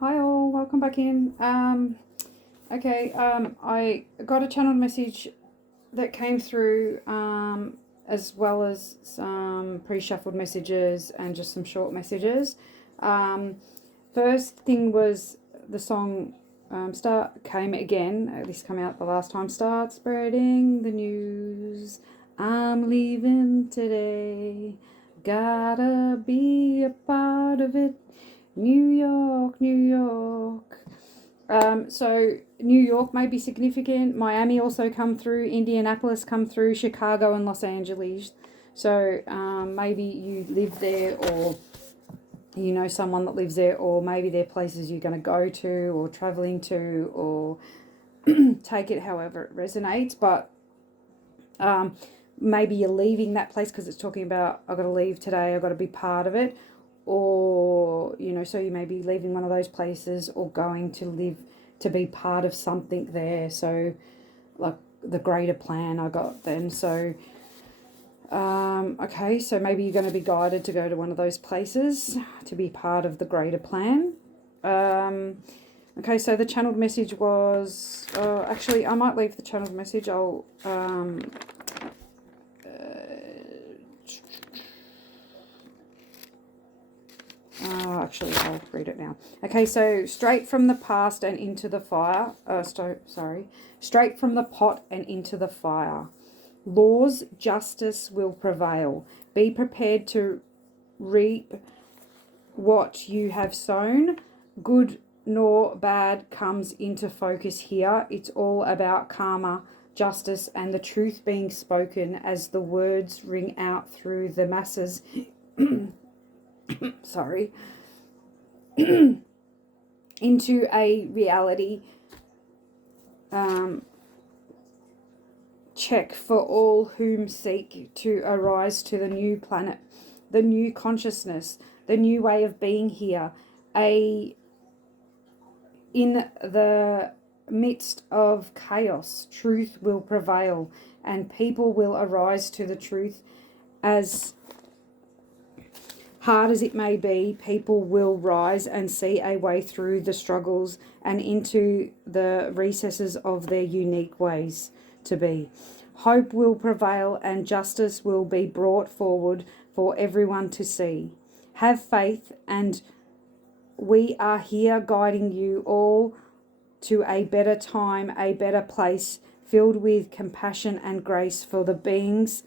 Hi all, welcome back in. I got a channeled message that came through, as well as some pre-shuffled messages and just some short messages. First thing was the song start came again. This came out the last time. Start spreading the news. I'm leaving today. Gotta be a part of it. New York, New York. So New York may be significant. Miami also come through. Indianapolis come through. Chicago and Los Angeles. So maybe you live there, or you know someone that lives there, or maybe they're places you're going to go to or traveling to, or take it however it resonates. But maybe you're leaving that place because it's talking about, I've got to leave today, I've got to be part of it. Or, you know, so you may be leaving one of those places or going to live to be part of something there. So, like the greater plan I got then. So, okay, so maybe you're going to be guided to go to one of those places to be part of the greater plan. Okay, so the channeled message was, actually, I might leave the channeled message. I'll, actually, I'll read it now. Okay, so straight from the past and into the fire. Straight from the pot and into the fire. Law's justice will prevail. Be prepared to reap what you have sown. Good nor bad comes into focus here. It's all about karma, justice, and the truth being spoken as the words ring out through the masses. Sorry. Into a reality check for all whom seek to arise to the new planet, the new consciousness, the new way of being here. In the midst of chaos, truth will prevail and people will arise to the truth. As hard as it may be, people will rise and see a way through the struggles and into the recesses of their unique ways to be. Hope will prevail and justice will be brought forward for everyone to see. Have faith, and we are here guiding you all to a better time, a better place, filled with compassion and grace for the beings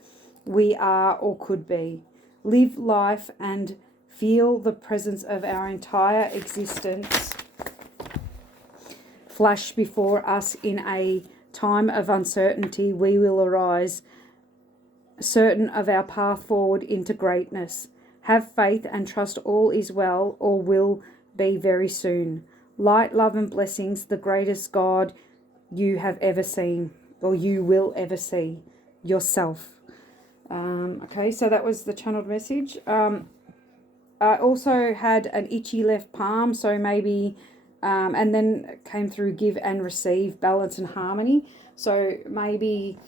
we are or could be. Live life and feel the presence of our entire existence flash before us in a time of uncertainty. We will arise, certain of our path forward into greatness. Have faith and trust all is well, or will be very soon. Light, love, and blessings, the greatest God you have ever seen, or you will ever see, yourself. Okay, so that was the channeled message. I also had an itchy left palm, so maybe, and then came through give and receive, balance and harmony. So maybe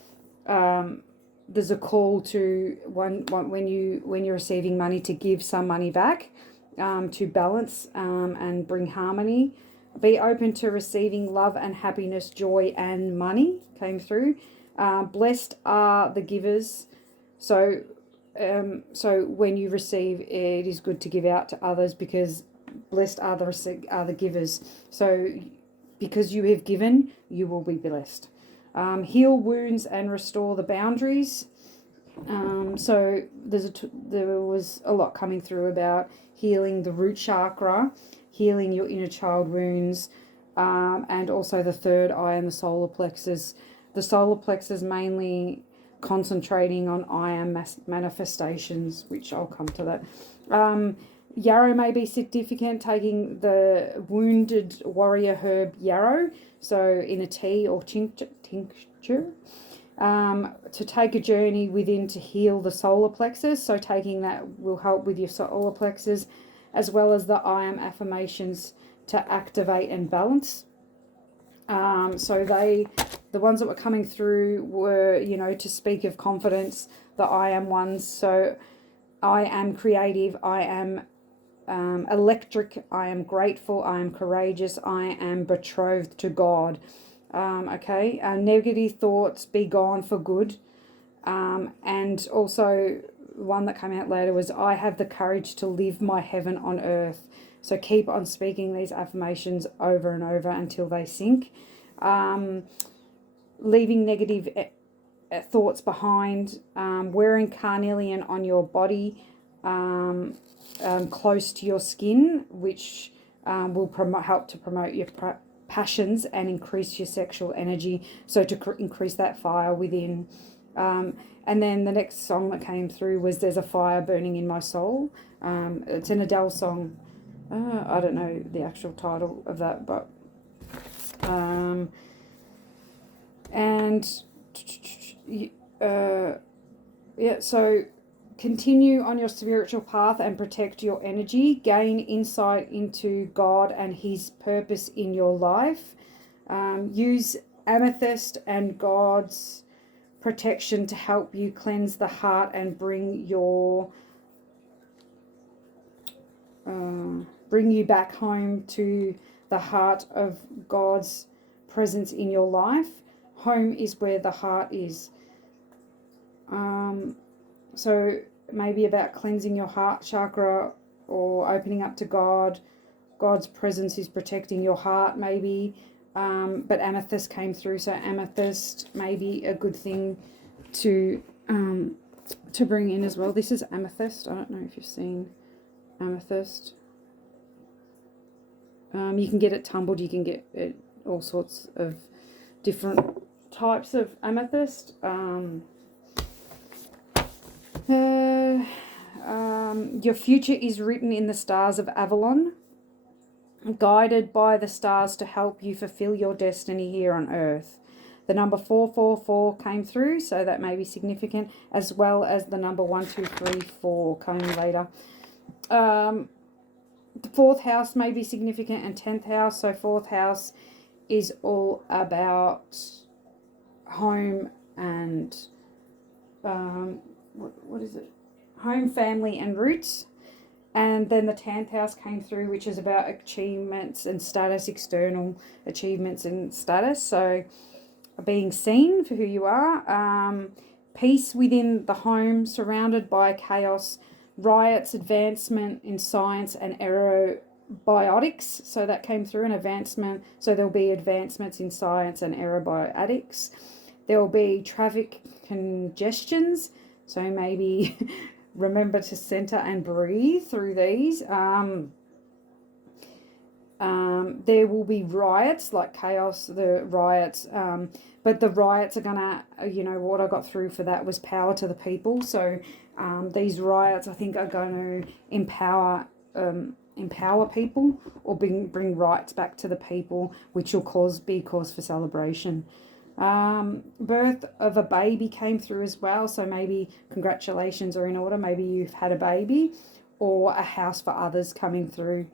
there's a call to when you're receiving money to give some money back, to balance and bring harmony. Be open to receiving love and happiness, joy and money came through. Blessed are the givers. So when you receive, it is good to give out to others, because blessed are the givers. So because you have given, you will be blessed. Heal wounds and restore the boundaries. So there was a lot coming through about healing the root chakra, healing your inner child wounds, and also the third eye and the solar plexus. The solar plexus mainly concentrating on I am manifestations, which I'll come to that. Yarrow may be significant, taking the wounded warrior herb yarrow, so in a tea or tincture, to take a journey within to heal the solar plexus. So taking that will help with your solar plexus, as well as the I am affirmations to activate and balance. So the ones that were coming through were, to speak of confidence, the I am ones. So I am creative, I am electric, I am grateful, I am courageous, I am betrothed to God. Okay, negative thoughts, be gone for good. And also one that came out later was, I have the courage to live my heaven on earth. So keep on speaking these affirmations over and over until they sink. Leaving negative thoughts behind, wearing carnelian on your body, close to your skin, which will help to promote your passions and increase your sexual energy, so to increase that fire within. And then the next song that came through was There's a Fire Burning in My Soul. It's an Adele song. I don't know the actual title of that, but yeah, so continue on your spiritual path and protect your energy. Gain insight into God and His purpose in your life. Use amethyst and God's protection to help you cleanse the heart and bring you back home to the heart of God's presence in your life. Home is where the heart is. So maybe about cleansing your heart chakra or opening up to God. God's presence is protecting your heart, maybe. But amethyst came through, so amethyst may be a good thing to bring in as well. This is amethyst. I don't know if you've seen amethyst. You can get it tumbled. You can get it all sorts of different types of amethyst. Your future is written in the stars of Avalon, guided by the stars to help you fulfill your destiny here on earth. The number 444 came through, so that may be significant, as well as the number 1234 coming later. The fourth house may be significant, and 10th house. So fourth house is all about home and what is it? Home, family, and roots. And then the 10th house came through, which is about achievements and status, external achievements and status. So being seen for who you are. Peace within the home, surrounded by chaos, riots, advancement in science and aerobiotics. So that came through, an advancement. So there'll be advancements in science and aerobiotics. There will be traffic congestions. So maybe remember to center and breathe through these. There will be riots, like chaos, the riots. But the riots are going to, what I got through for that was power to the people. So these riots, I think, are going to empower people, or bring rights back to the people, which will be cause for celebration. Birth of a baby came through as well, so maybe congratulations are in order. Maybe you've had a baby, or a house for others coming through.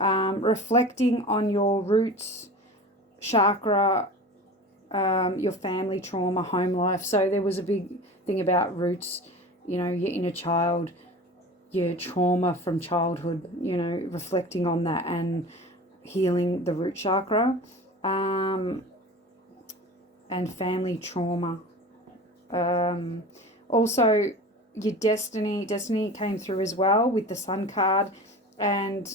Reflecting on your roots chakra, your family trauma, home life. So there was a big thing about roots, your inner child, your trauma from childhood, reflecting on that and healing the root chakra. And family trauma. Also, your destiny came through as well with the Sun card, and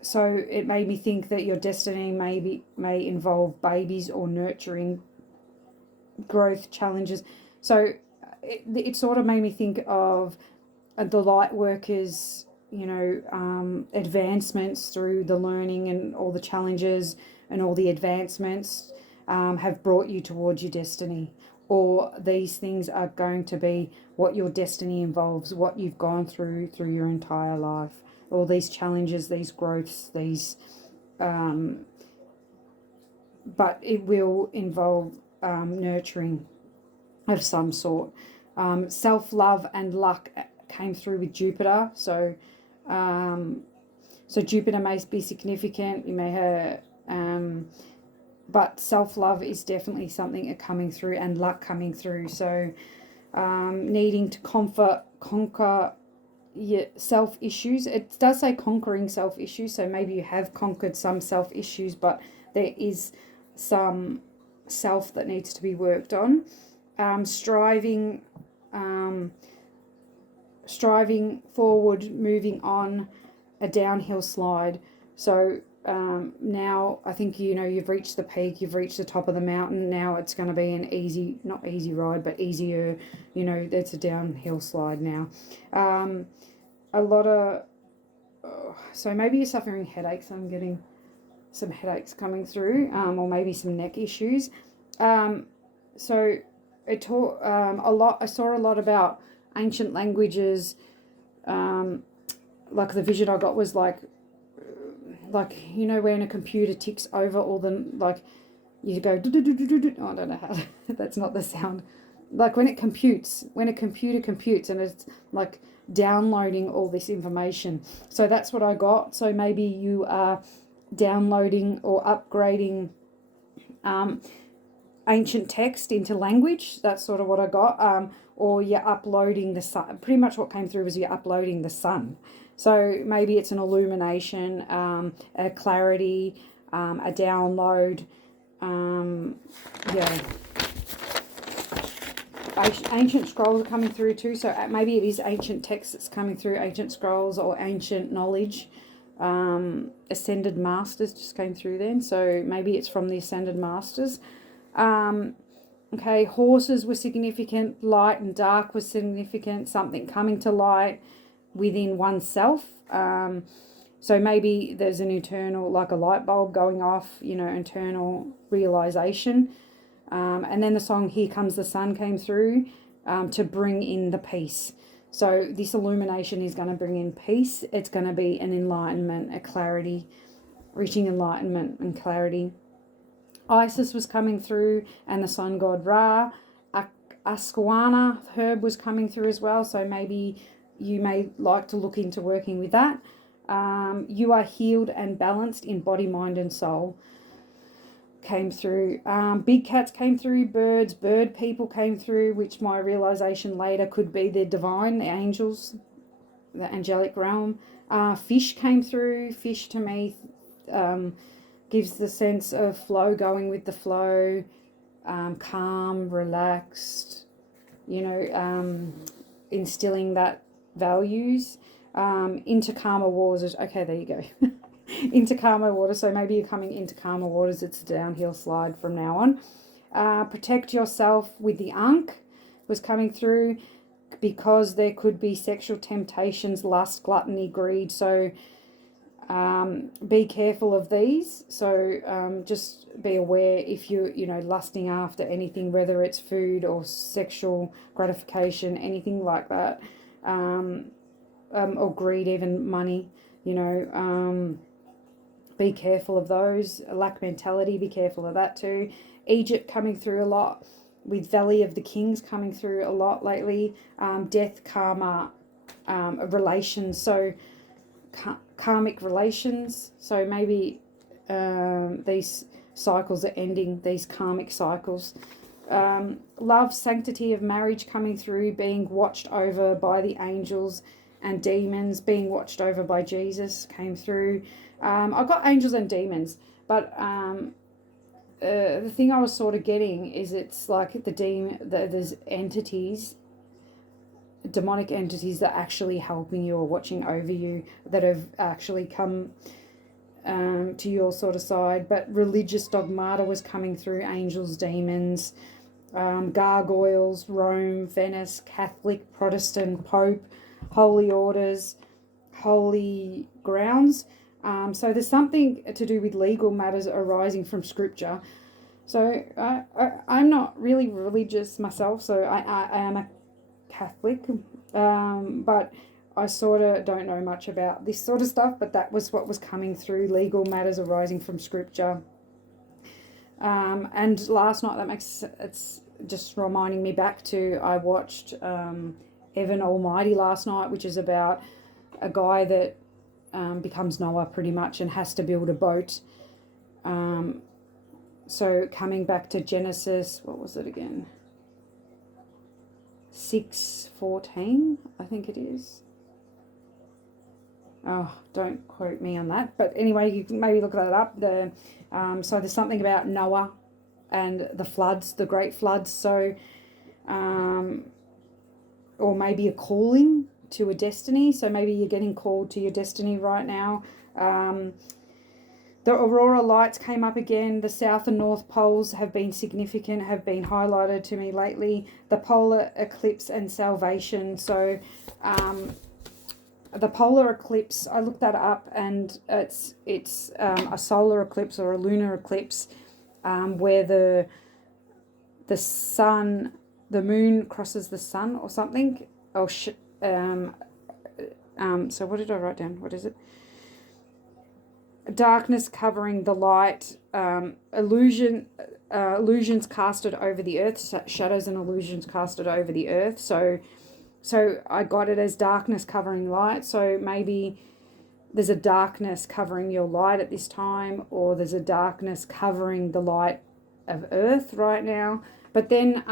so it made me think that your destiny may involve babies or nurturing growth challenges. So it sort of made me think of the light workers, advancements through the learning and all the challenges and all the advancements have brought you towards your destiny. Or these things are going to be what your destiny involves, what you've gone through your entire life. All these challenges, these growths, but it will involve nurturing of some sort. Self-love and luck came through with Jupiter. So Jupiter may be significant. You may have... but self-love is definitely something coming through, and luck coming through. So needing to conquer self issues. It does say conquering self issues, so maybe you have conquered some self issues, but there is some self that needs to be worked on. Striving forward, moving on, a downhill slide. So now I think you've reached the peak, you've reached the top of the mountain. Now it's going to be an easy, not easy ride, but easier. It's a downhill slide now. A lot of so maybe you're suffering headaches. I'm getting some headaches coming through, or maybe some neck issues. So it taught a lot. I saw a lot about ancient languages. Like the vision I got was like when a computer ticks over all the, like, you go oh, I don't know how to, that's not the sound. Like when a computer computes and it's like downloading all this information. So that's what I got. So maybe you are downloading or upgrading ancient text into language. That's sort of what I got. Or you're uploading the sun. Pretty much what came through was you're uploading the sun. So maybe it's an illumination, a clarity, a download. Ancient scrolls are coming through too. So maybe it is ancient text that's coming through, ancient scrolls or ancient knowledge. Ascended masters just came through then. So maybe it's from the ascended masters. Okay, horses were significant, light and dark was significant, something coming to light within oneself. So maybe there's an internal, like a light bulb going off, internal realization. And then the song Here Comes the Sun came through to bring in the peace. So this illumination is going to bring in peace. It's going to be an enlightenment, a clarity, reaching enlightenment and clarity. Isis was coming through, and the sun god Ra. Asquana herb was coming through as well, so maybe you may like to look into working with that. You are healed and balanced in body, mind, and soul. Came through. Big cats came through, bird people came through, which my realization later could be the divine, the angels, the angelic realm. Fish came through. Fish to me gives the sense of flow, going with the flow, calm, relaxed, instilling that values. Into calmer waters. Okay, there you go. Into calmer waters. So maybe you're coming into calmer waters. It's a downhill slide from now on. Protect yourself with the Ankh was coming through, because there could be sexual temptations, lust, gluttony, greed. So be careful of these. So just be aware if you're lusting after anything, whether it's food or sexual gratification, anything like that, or greed, even money. Be careful of those. Lack mentality, be careful of that too. Egypt coming through a lot, with Valley of the Kings coming through a lot lately. Death, karma, relations. So karmic relations. So maybe these cycles are ending, these karmic cycles. Love, sanctity of marriage coming through, being watched over by the angels and demons, being watched over by Jesus came through. I got angels and demons, but the thing I was sort of getting is it's like there's entities, demonic entities that are actually helping you or watching over you, that have actually come to your sort of side. But religious dogmata was coming through, angels, demons, gargoyles, Rome, Venice, Catholic, Protestant, Pope, holy orders, holy grounds. So there's something to do with legal matters arising from scripture. So I'm not really religious myself, so I am a Catholic, but I sort of don't know much about this sort of stuff, but that was what was coming through, legal matters arising from scripture. And last night, it's just reminding me back to, I watched Evan Almighty last night, which is about a guy that becomes Noah pretty much and has to build a boat. So coming back to Genesis, what was it again? 6:14, I think it is. Oh, don't quote me on that. But anyway, you can maybe look that up. So there's something about Noah and the floods, the great floods. So, or maybe a calling to a destiny. So maybe you're getting called to your destiny right now. The aurora lights came up again. The south and north poles have been significant, have been highlighted to me lately. The polar eclipse and salvation. So the polar eclipse, I looked that up, and it's a solar eclipse or a lunar eclipse where the sun, the moon crosses the sun or something. So what did I write down? What is it? Darkness covering the light, illusions casted over the earth, shadows and illusions casted over the earth. So I got it as darkness covering light. So maybe there's a darkness covering your light at this time, or there's a darkness covering the light of earth right now. But then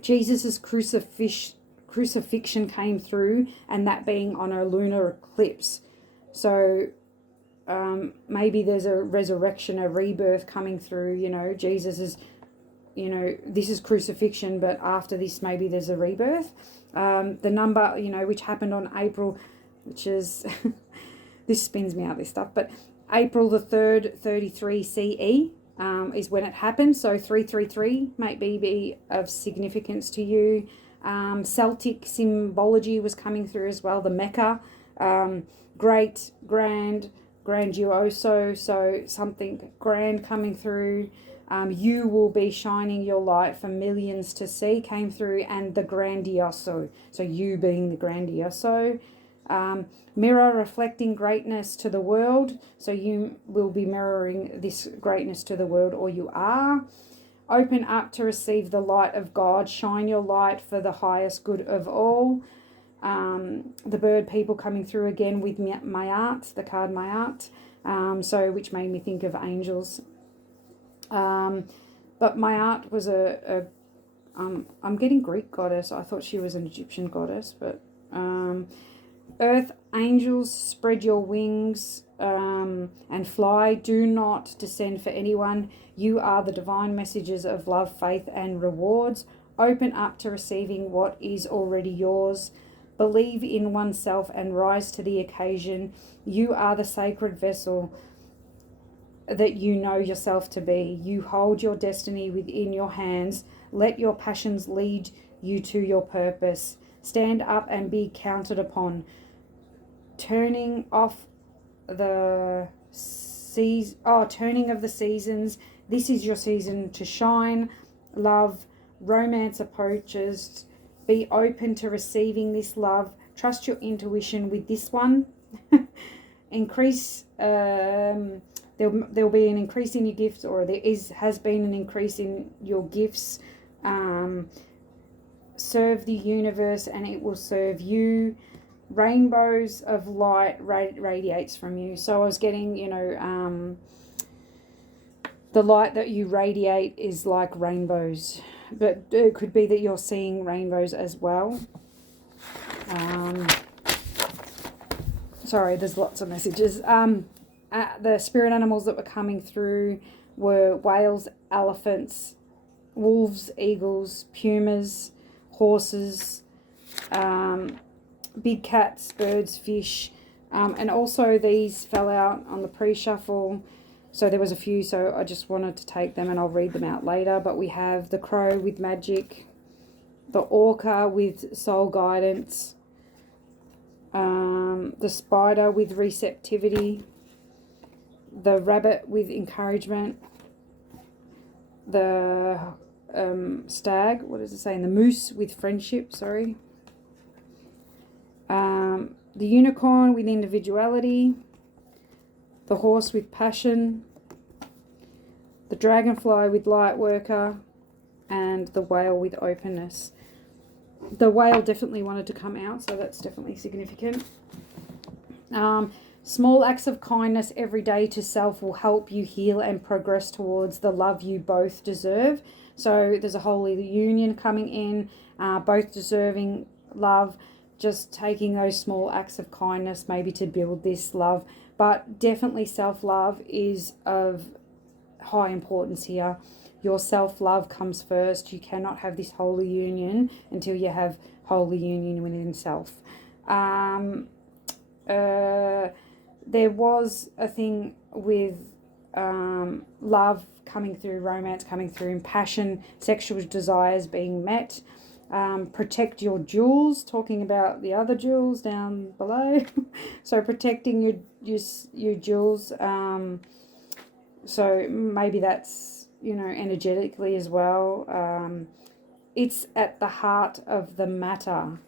Jesus' crucifixion came through, and that being on a lunar eclipse. So maybe there's a resurrection, a rebirth coming through. Jesus is, this is crucifixion, but after this, maybe there's a rebirth. The number, which happened on April, which is, this spins me out, this stuff, but April the 3rd, 33 CE is when it happened. So 333 might be of significance to you. Celtic symbology was coming through as well. The Mecca, great, grand, grandioso, so something grand coming through. You will be shining your light for millions to see came through, and the grandioso, so you being the grandioso. Mirror reflecting greatness to the world, so you will be mirroring this greatness to the world, or you are. Open up to receive the light of God, shine your light for the highest good of all. The bird people coming through again with my art, the card my art, which made me think of angels. But my art was I'm getting Greek goddess. I thought she was an Egyptian goddess, but earth angels, spread your wings and fly. Do not descend for anyone. You are the divine messages of love, faith, and rewards. Open up to receiving what is already yours. Believe in oneself and rise to the occasion. You are the sacred vessel that you know yourself to be. You hold your destiny within your hands. Let your passions lead you to your purpose. Stand up and be counted upon. Turning of the seasons. This is your season to shine. Love, romance approaches. Be open to receiving this love. Trust your intuition with this one. Increase. There'll be an increase in your gifts, or has been an increase in your gifts. Serve the universe, and it will serve you. Rainbows of light radiates from you. So I was getting, the light that you radiate is like rainbows. But it could be that you're seeing rainbows as well. Sorry, there's lots of messages. The spirit animals that were coming through were whales, elephants, wolves, eagles, pumas, horses, big cats, birds, fish. And also these fell out on the pre-shuffle. So there was a few, so I just wanted to take them and I'll read them out later. But we have the crow with magic, the orca with soul guidance, the spider with receptivity, the rabbit with encouragement, the stag, what does it say? And the moose with friendship, sorry. The unicorn with individuality, the horse with passion, the dragonfly with light worker, and the whale with openness. The whale definitely wanted to come out, so that's definitely significant. Small acts of kindness every day to self will help you heal and progress towards the love you both deserve. So there's a holy union coming in, both deserving love. just taking those small acts of kindness maybe to build this love. But definitely self-love is of high importance here. Your self-love comes first. You cannot have this holy union until you have holy union within self. There was a thing with love coming through, romance coming through, and passion, sexual desires being met. Protect your jewels, talking about the other jewels down below. So protecting your jewels. So maybe that's, you know, energetically as well. It's at the heart of the matter.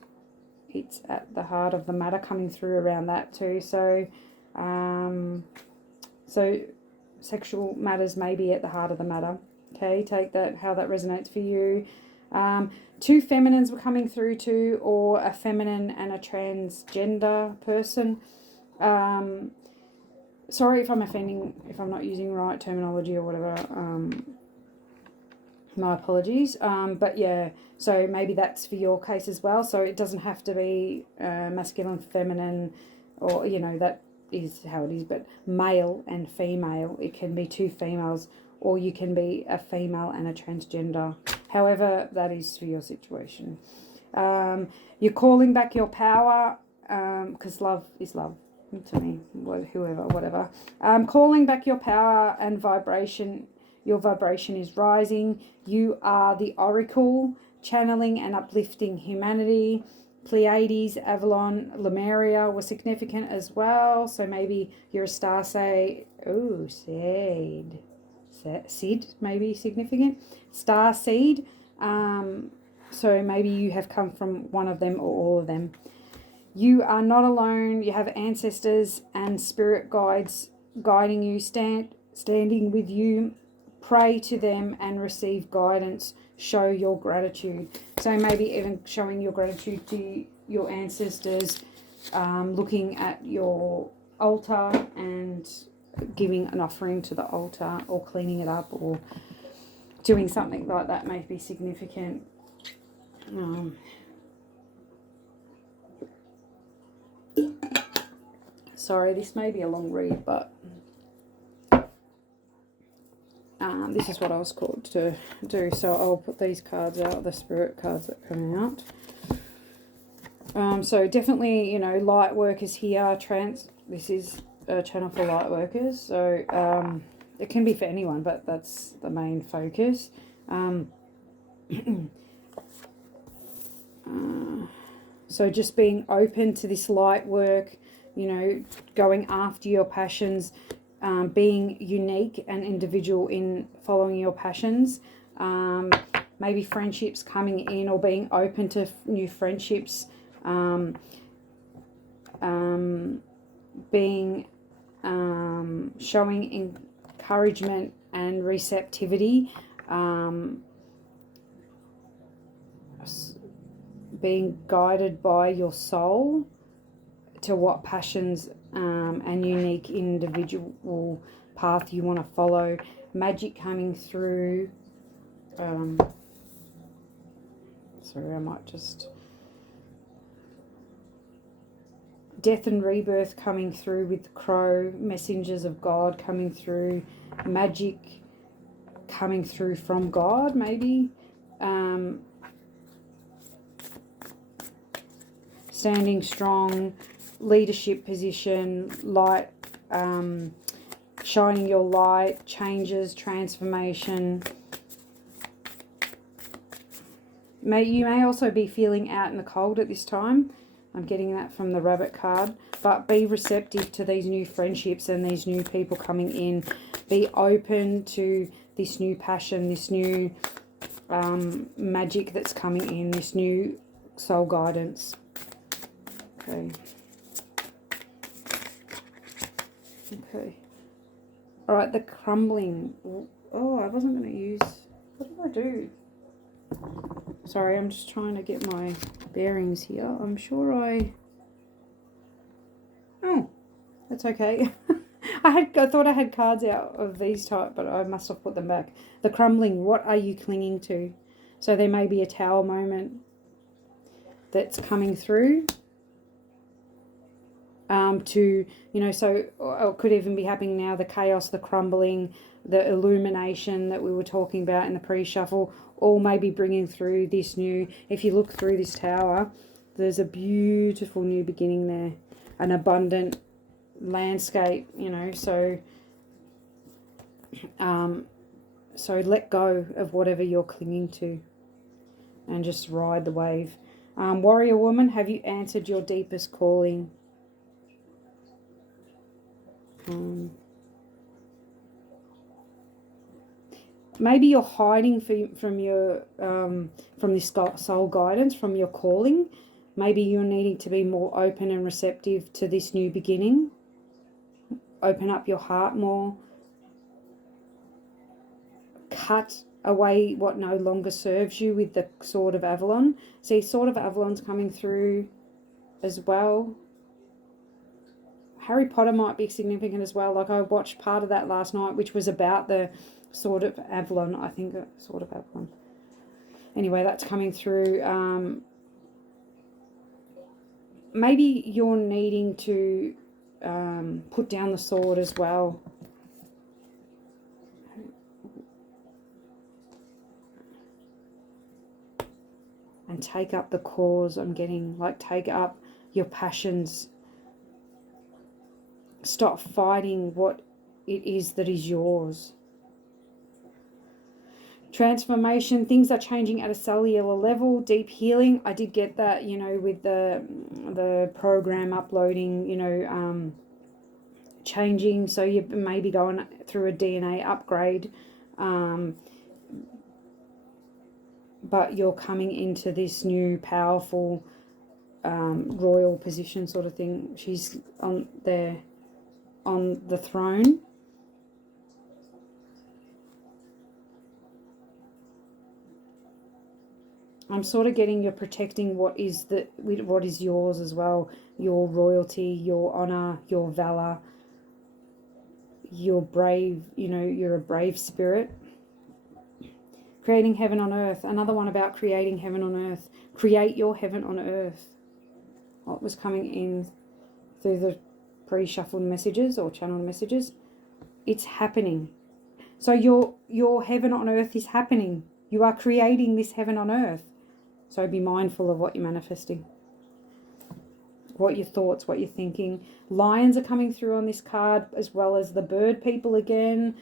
It's at the heart of the matter coming through around that too. So, so sexual matters may be at the heart of the matter. Okay, take that, how that resonates for you. Two feminines were coming through too, or a feminine and a transgender person. Sorry if I'm offending, if I'm not using right terminology or whatever. My apologies. But yeah, so maybe that's for your case as well. So it doesn't have to be masculine, feminine, or, you know, that is how it is. But male and female, it can be two females, or you can be a female and a transgender. However that is for your situation. You're calling back your power, because love is love to me, whoever, whatever. Calling back your power and vibration. Your vibration is rising. You are the oracle, channeling and uplifting humanity. Pleiades, Avalon, Lemuria were significant as well. So maybe you're a star, say, oh, Sid maybe significant. Star seed. So maybe you have come from one of them or all of them. You are not alone. You have ancestors and spirit guides guiding you, standing with you. Pray to them and receive guidance. Show your gratitude. So maybe even showing your gratitude to your ancestors, looking at your altar and giving an offering to the altar, or cleaning it up, or doing something like that may be significant. Sorry, this may be a long read, but this is what I was called to do. So I'll put these cards out, the spirit cards that are coming out. So definitely, you know, light workers here. This is a channel for light workers. So it can be for anyone, but that's the main focus. So just being open to this light work, you know, going after your passions, being unique and individual in following your passions. Maybe friendships coming in, or being open to new friendships. Being showing encouragement and receptivity. Being guided by your soul to what passions and unique individual path you want to follow. Magic coming through. Sorry, I might just... Death and rebirth coming through with the crow. Messengers of God coming through. Magic coming through from God, maybe. Standing strong, leadership position, light, shining your light, changes, transformation. You may also be feeling out in the cold at this time. I'm getting that from the rabbit card. But be receptive to these new friendships and these new people coming in. Be open to this new passion, this new magic that's coming in, this new soul guidance. Okay. Okay. All right, the crumbling. Oh, I wasn't going to use... What did I do? Sorry, I'm just trying to get my bearings here. I'm sure Oh, that's okay. I thought I had cards out of these type, but I must have put them back. The crumbling. What are you clinging to? So there may be a tower moment that's coming through. to, so or it could even be happening now, the chaos, the crumbling, the illumination that we were talking about in the pre-shuffle, all may be bringing through this new. If you look through this tower, there's a beautiful new beginning there, an abundant landscape, so let go of whatever you're clinging to and just ride the wave. Warrior woman, have you answered your deepest calling? Maybe you're hiding from your from this soul guidance, from your calling. Maybe you're needing to be more open and receptive to this new beginning. Open up your heart more. Cut away what no longer serves you with the Sword of Avalon. See, Sword of Avalon's coming through as well. Harry Potter might be significant as well. Like, I watched part of that last night, which was about the Sword of Avalon. I think Sword of Avalon. Anyway, that's coming through. Maybe you're needing to put down the sword as well. And take up the cause. I'm getting, like, take up your passions. Stop fighting what it is that is yours. Transformation, things are changing at a cellular level. Deep healing, I did get that, with the program uploading, changing. So you may be going through a DNA upgrade, but you're coming into this new powerful royal position sort of thing. She's on there on the throne. I'm sort of getting you're protecting what is yours as well. Your royalty, your honor, your valor. You're brave, you're a brave spirit. Creating heaven on earth. Another one about creating heaven on earth. Create your heaven on earth. What was coming in through the pre-shuffled messages or channeled messages? It's happening. So your heaven on earth is happening. You are creating this heaven on earth. So be mindful of what you're manifesting. What your thoughts, what you're thinking. Lions are coming through on this card, as well as the bird people again.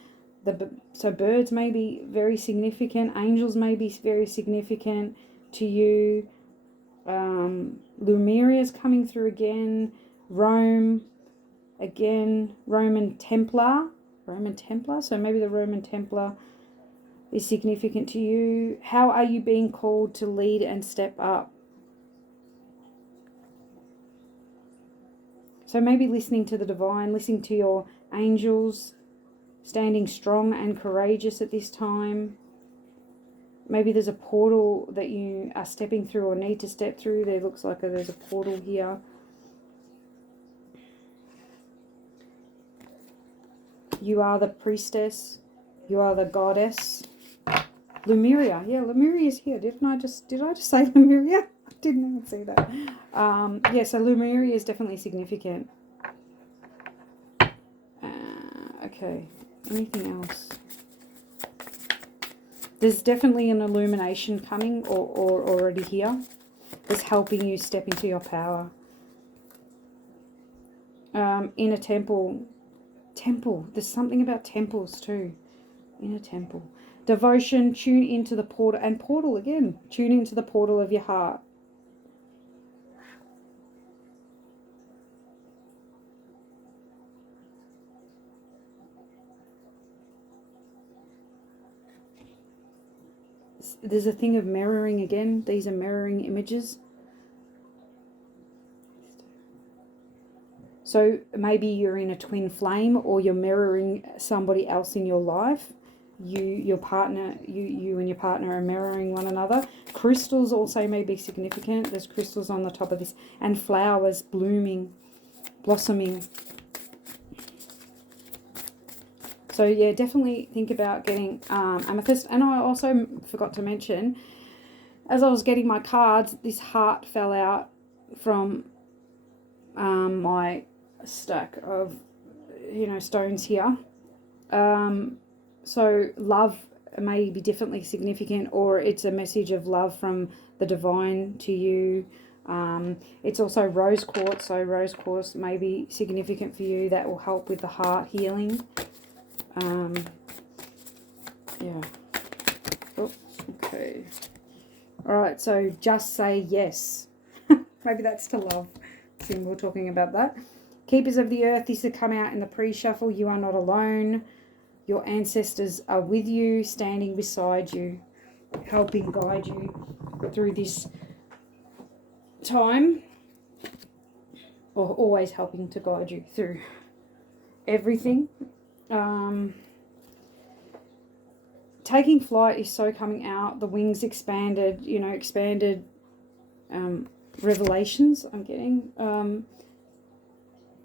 So birds may be very significant. Angels may be very significant to you. Lumeria's coming through again. Rome again. Roman Templar. So maybe the Roman Templar is significant to you. How are you being called to lead and step up? So maybe listening to the divine, listening to your angels, standing strong and courageous at this time. Maybe there's a portal that you are stepping through or need to step through. There looks like there's a portal here. You are the priestess. You are the goddess. Lemuria. Yeah, Lemuria is here. Did I just say Lemuria? I didn't even see that. Yeah, so Lemuria is definitely significant. Okay. Anything else? There's definitely an illumination coming or already here that's helping you step into your power. In a temple. There's something about temples too. In a temple. Devotion, tune into the portal. And portal again. Tune into the portal of your heart. There's a thing of mirroring again. These are mirroring images. So maybe you're in a twin flame, or you're mirroring somebody else in your life. Your partner, you and your partner are mirroring one another. Crystals also may be significant. There's crystals on the top of this, and flowers blooming, blossoming. So yeah, definitely think about getting amethyst. And I also forgot to mention, as I was getting my cards, this heart fell out from my stack of, you know, stones here. So love may be differently significant, or it's a message of love from the divine to you. It's also rose quartz, so rose quartz may be significant for you. That will help with the heart healing. Yeah. Oh, okay. All right, so just say yes. Maybe that's to love. We're talking about that. Keepers of the earth, this has come out in the pre-shuffle. You are not alone. Your ancestors are with you, standing beside you, helping guide you through this time, or always helping to guide you through everything. Taking flight is so coming out. The wings expanded, you know, expanded revelations I'm getting.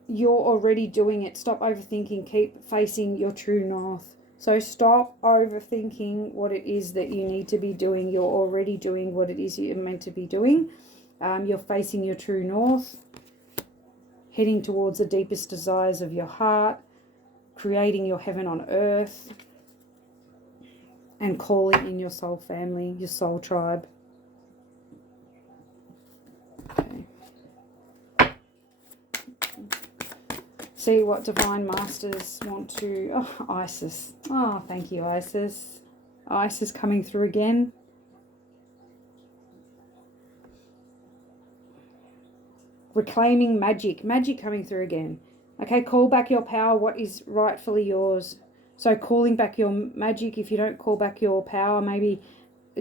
You're already doing it. Stop overthinking. Keep facing your true north. So stop overthinking what it is that you need to be doing. You're already doing what it is you're meant to be doing. You're facing your true north, heading towards the deepest desires of your heart, creating your heaven on earth, and calling in your soul family, your soul tribe. Okay. See what divine masters want to... Oh, Isis. Oh, thank you, Isis. Isis coming through again. Reclaiming magic. Magic coming through again. Okay, call back your power, what is rightfully yours. So calling back your magic. If you don't call back your power, maybe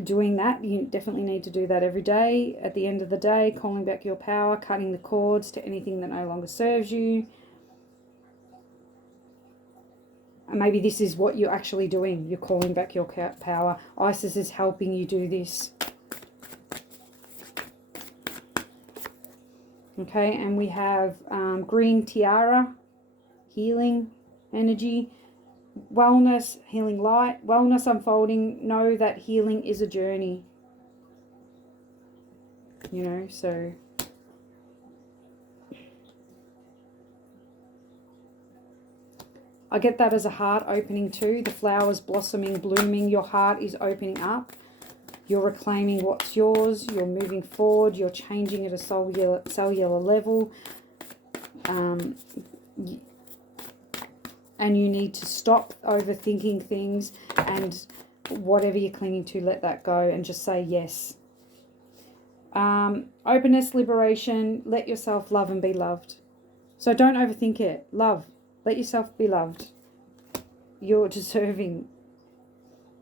doing that. You definitely need to do that every day. At the end of the day, calling back your power, cutting the cords to anything that no longer serves you. And maybe this is what you're actually doing. You're calling back your power. Isis is helping you do this. Okay, and we have green tiara, healing energy, wellness, healing light, wellness unfolding. Know that healing is a journey. You know, so... I get that as a heart opening too. The flowers blossoming, blooming. Your heart is opening up. You're reclaiming what's yours. You're moving forward. You're changing at a cellular level. And you need to stop overthinking things, and whatever you're clinging to, let that go and just say yes. Openness, liberation. Let yourself love and be loved. So don't overthink it. Love. Let yourself be loved. You're deserving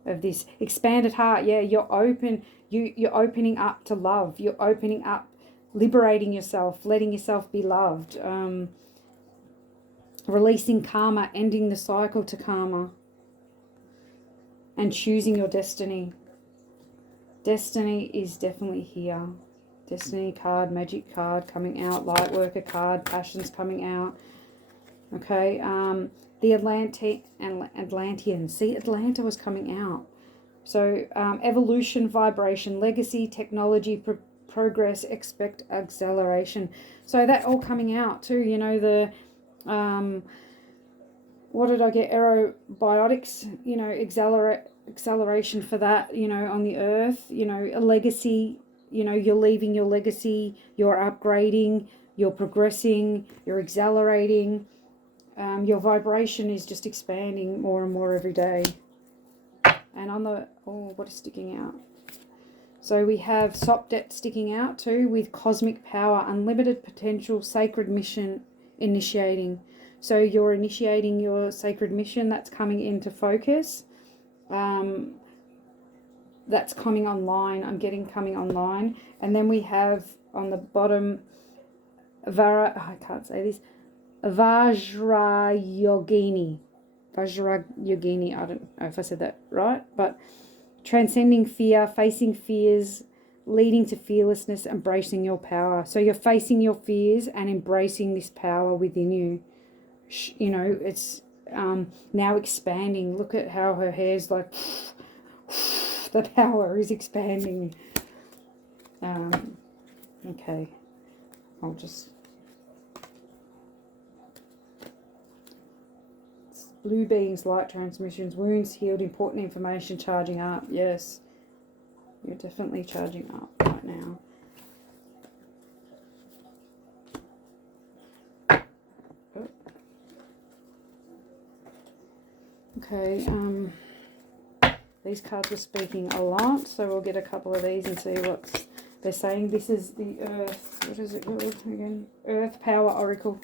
of this expanded heart. Yeah, you're open. You're opening up to love. You're opening up, liberating yourself, letting yourself be loved. Releasing karma, ending the cycle to karma, and choosing your destiny. Destiny is definitely here. Destiny card, magic card coming out, light worker card, passions coming out. Okay, the Atlantean. See, Atlanta was coming out. So evolution, vibration, legacy, technology, progress, expect acceleration. So that all coming out too. You know, the what did I get? Aerobiotics. You know, acceleration for that. You know, on the earth. You know, a legacy. You know, you're leaving your legacy. You're upgrading. You're progressing. You're accelerating. Your vibration is just expanding more and more every day. And on the... Oh, what is sticking out? So we have Sopdet sticking out too, with cosmic power, unlimited potential, sacred mission initiating. So you're initiating your sacred mission. That's coming into focus. That's coming online. I'm getting coming online. And then we have on the bottom, I can't say this, Vajrayogini. Vajrayogini, I don't know if I said that right, but transcending fear, facing fears, leading to fearlessness, embracing your power. So you're facing your fears and embracing this power within you. You know, it's now expanding. Look at how her hair's like, the power is expanding. Okay, I'll just... Blue beings, light transmissions, wounds healed, important information, charging up. Yes, you're definitely charging up right now. Okay, these cards were speaking a lot, so we'll get a couple of these and see what they're saying. This is the Earth. What is it called again? Earth Power Oracle.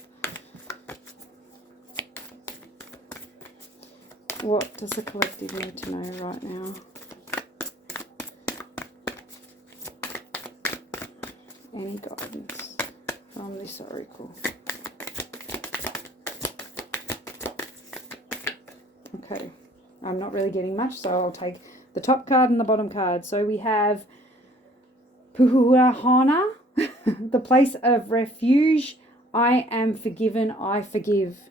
What does the collective need to know right now? Any guidance from this oracle? Okay, I'm not really getting much, so I'll take the top card and the bottom card. So we have Puhuahana, the place of refuge. I am forgiven, I forgive.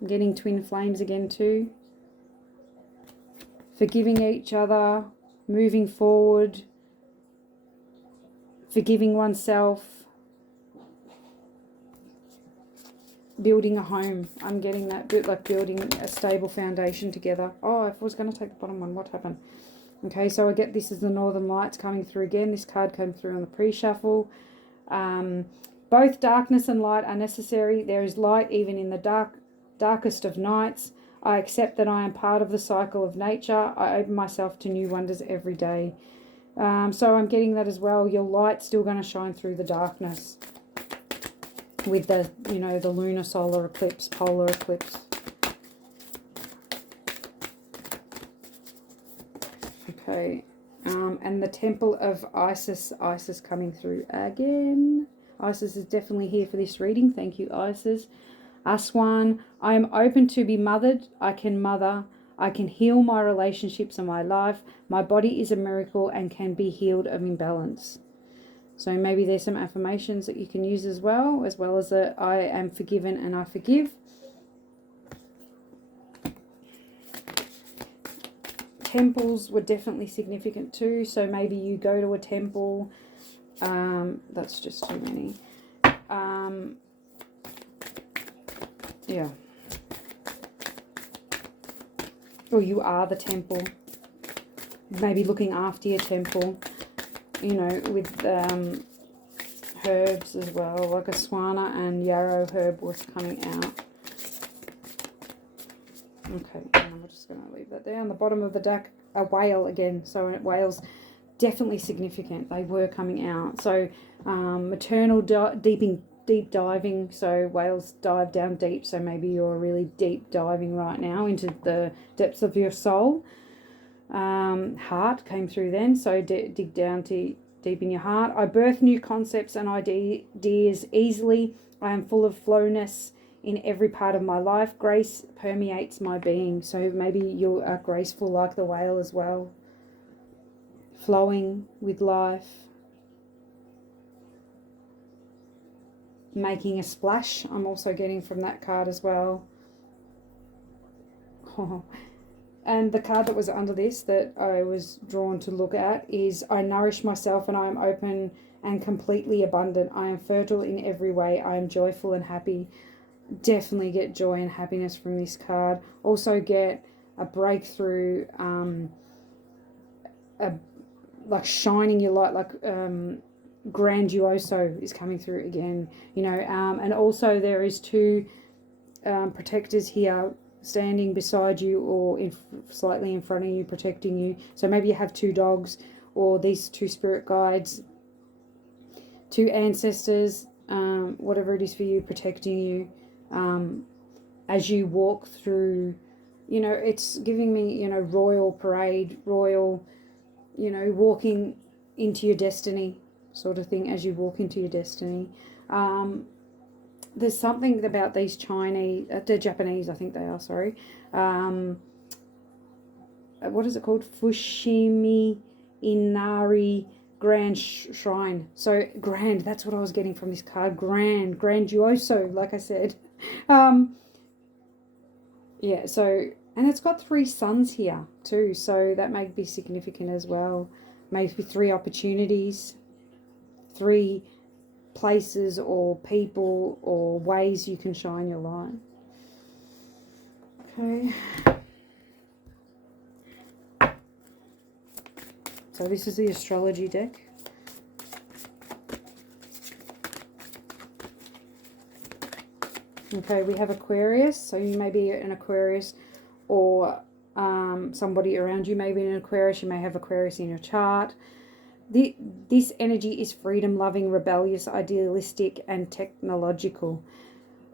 I'm getting twin flames again too. Forgiving each other, moving forward, forgiving oneself, building a home. I'm getting that bit like building a stable foundation together. Oh, if I was going to take the bottom one, what happened? Okay, so I get this as the Northern Lights coming through again. This card came through on the pre-shuffle. Both darkness and light are necessary. There is light even in the darkest of nights. I accept that I am part of the cycle of nature. I open myself to new wonders every day. So I'm getting that as well. Your light's still going to shine through the darkness with the, you know, the lunar solar eclipse, polar eclipse. Okay. And the Temple of Isis. Isis coming through again. Isis is definitely here for this reading. Thank you, Isis. Aswan, I am open to be mothered. I can mother. I can heal my relationships and my life. My body is a miracle and can be healed of imbalance. So maybe there's some affirmations that you can use as well as the I am forgiven and I forgive. Temples were definitely significant too. So maybe you go to a temple. That's just too many. Yeah. Or you are the temple. Maybe looking after your temple, you know, with herbs as well. Like a swana and yarrow herb was coming out. Okay, and we're just going to leave that there. On the bottom of the deck, a whale again. So whales, definitely significant. They were coming out. So maternal deep diving, so whales dive down deep, so maybe you're really deep diving right now into the depths of your soul. Heart came through then, so dig down to deep in your heart. I birth new concepts and ideas easily. I am full of flowness in every part of my life. Grace permeates my being, so maybe you are graceful like the whale as well, flowing with life. Making a splash, I'm also getting from that card as well. Oh. And the card that was under this that I was drawn to look at is I nourish myself and I am open and completely abundant. I am fertile in every way. I am joyful and happy. Definitely get joy and happiness from this card. Also get a breakthrough, like shining your light, like grandioso is coming through again, you know, and also there is two protectors here standing beside you or slightly in front of you, protecting you. So maybe you have two dogs or these two spirit guides, two ancestors, whatever it is for you, protecting you as you walk through, you know, it's giving me, you know, royal parade, royal, you know, walking into your destiny sort of thing as you walk into your destiny. There's something about these Chinese, they're Japanese, I think they are, sorry. What is it called? Fushimi Inari Grand Shrine. So grand, that's what I was getting from this card. Grand, grandioso, like I said. Yeah, so, and it's got 3 suns here too, so that may be significant as well. Maybe 3 opportunities, 3 places or people or ways you can shine your light. Okay. So this is the astrology deck. Okay, we have Aquarius. So you may be an Aquarius, or somebody around you may be an Aquarius. You may have Aquarius in your chart. This energy is freedom loving, rebellious, idealistic, and technological.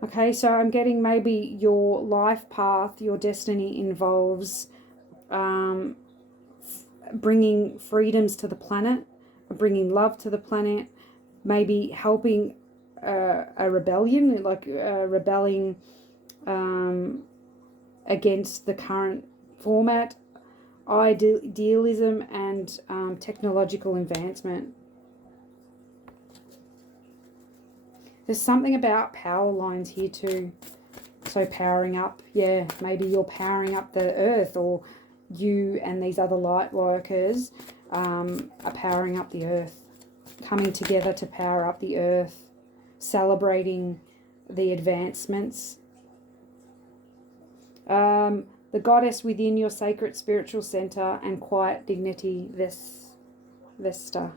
Okay, so I'm getting maybe your life path, your destiny involves bringing freedoms to the planet, bringing love to the planet, maybe helping a rebellion, like rebelling against the current format, idealism, and technological advancement. There's something about power lines here too. So powering up, yeah, maybe you're powering up the earth, or you and these other light workers are powering up the earth, coming together to power up the earth, celebrating the advancements. The goddess within your sacred spiritual center and quiet dignity, Vesta.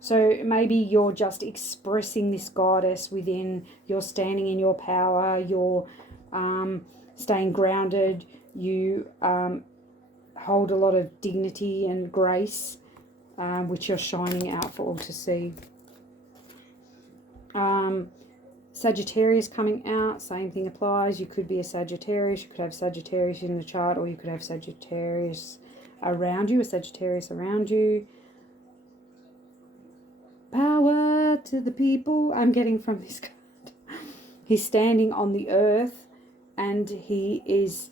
So maybe you're just expressing this goddess within, you're standing in your power, you're staying grounded, you hold a lot of dignity and grace, which you're shining out for all to see. Sagittarius coming out, same thing applies. You could be a Sagittarius, you could have Sagittarius in the chart, or you could have Sagittarius around you, a Sagittarius around you. Power to the people, I'm getting from this card. He's standing on the earth, and he is,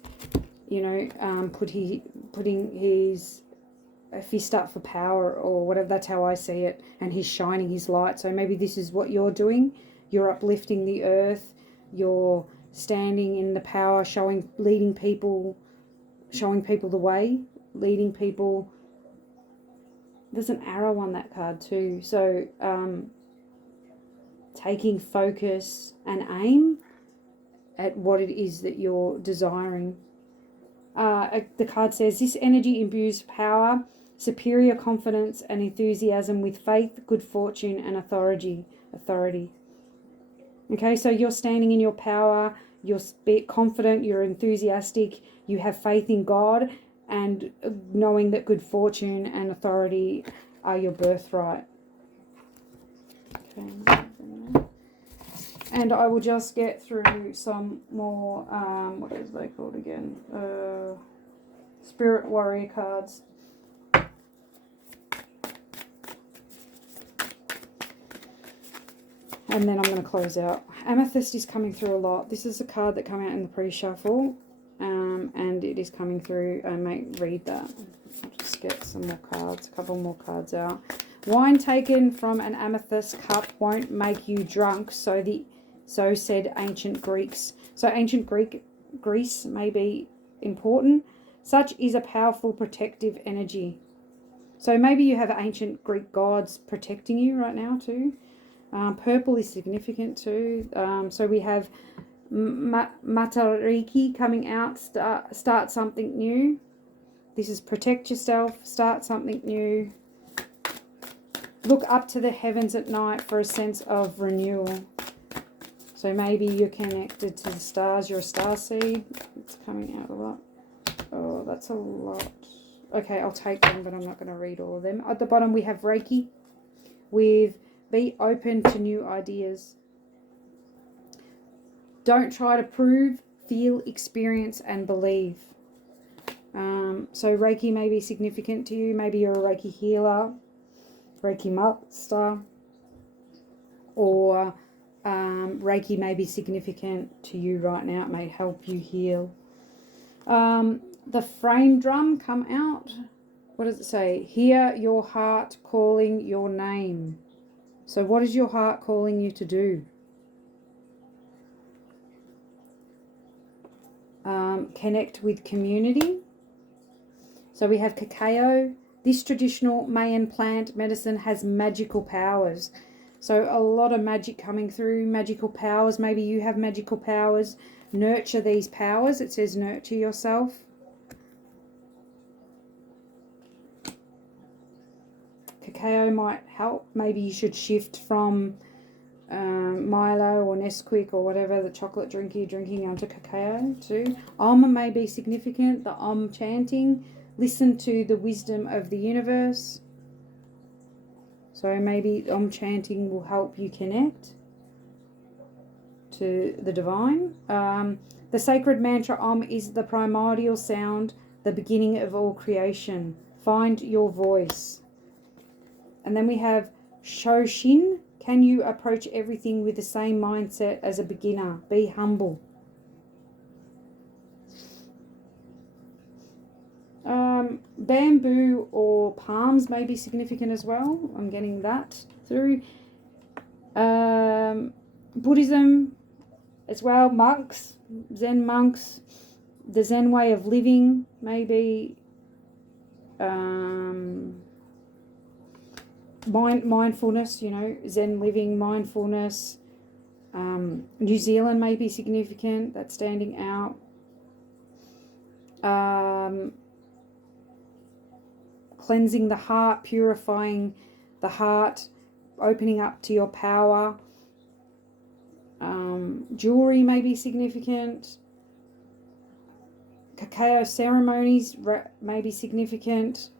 you know, putting his fist up for power, or whatever. That's how I see it. And he's shining his light. So maybe this is what you're doing. You're uplifting the earth. You're standing in the power, leading people, showing people the way, leading people. There's an arrow on that card too. So taking focus and aim at what it is that you're desiring. The card says, this energy imbues power, superior confidence and enthusiasm with faith, good fortune and authority. Okay, so you're standing in your power, you're confident, you're enthusiastic, you have faith in God, and knowing that good fortune and authority are your birthright. Okay. And I will just get through some more, what is they called again? Spirit Warrior cards. And then I'm going to close out. Amethyst is coming through a lot. This is a card that came out in the pre-shuffle. And it is coming through. I might read that. I'll just get some more cards, a couple more cards out. Wine taken from an amethyst cup won't make you drunk, so said ancient Greeks. So ancient Greece may be important. Such is a powerful protective energy. So maybe you have ancient Greek gods protecting you right now too. Purple is significant too. So we have Matariki coming out, start something new. This is protect yourself, start something new. Look up to the heavens at night for a sense of renewal. So maybe you're connected to the stars, you're a star seed. It's coming out a lot. Oh, that's a lot. Okay, I'll take them, but I'm not going to read all of them. At the bottom we have Reiki with be open to new ideas. Don't try to prove, feel, experience, and believe. So Reiki may be significant to you. Maybe you're a Reiki healer, Reiki master, or Reiki may be significant to you right now. It may help you heal. The frame drum come out. What does it say? Hear your heart calling your name. So what is your heart calling you to do? Connect with community. So we have cacao. This traditional Mayan plant medicine has magical powers. So a lot of magic coming through, magical powers. Maybe you have magical powers. Nurture these powers. It says nurture yourself. Cacao might help. Maybe you should shift from Milo or Nesquik or whatever, the chocolate drink you're drinking, onto cacao too. May be significant. The chanting. Listen to the wisdom of the universe. So maybe chanting will help you connect to the divine. The sacred mantra is the primordial sound, the beginning of all creation. Find your voice. And then we have Shoshin. Can you approach everything with the same mindset as a beginner? Be humble. Bamboo or palms may be significant as well. I'm getting that through. Buddhism as well. Monks, Zen monks, the Zen way of living, maybe. Mindfulness, Zen living, mindfulness. New Zealand may be significant. That's standing out. Cleansing the heart, purifying the heart, opening up to your power. Jewelry may be significant. Cacao ceremonies may be significant.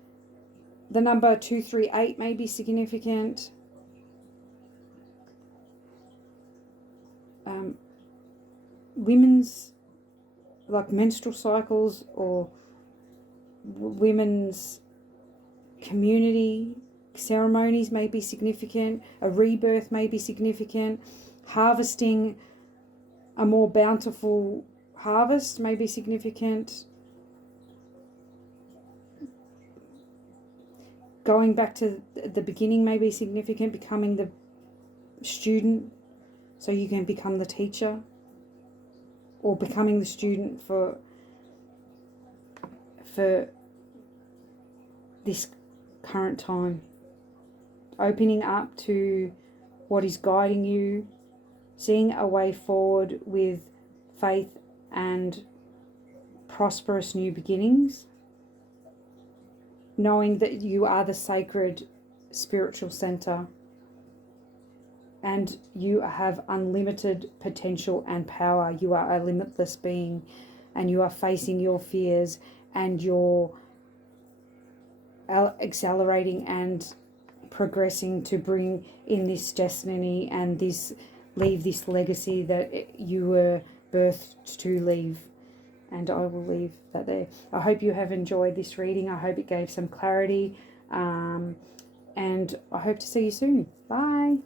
The number 238 may be significant. Women's, like menstrual cycles, or women's community ceremonies may be significant. A rebirth may be significant. Harvesting a more bountiful harvest may be significant. Going back to the beginning may be significant. Becoming the student so you can become the teacher, or becoming the student for this current time. Opening up to what is guiding you, seeing a way forward with faith and prosperous new beginnings, knowing that you are the sacred spiritual center and you have unlimited potential and power. You are a limitless being, and you are facing your fears, and you're accelerating and progressing to bring in this destiny and leave this legacy that you were birthed to leave. And I will leave that there. I hope you have enjoyed this reading. I hope it gave some clarity, and I hope to see you soon. Bye.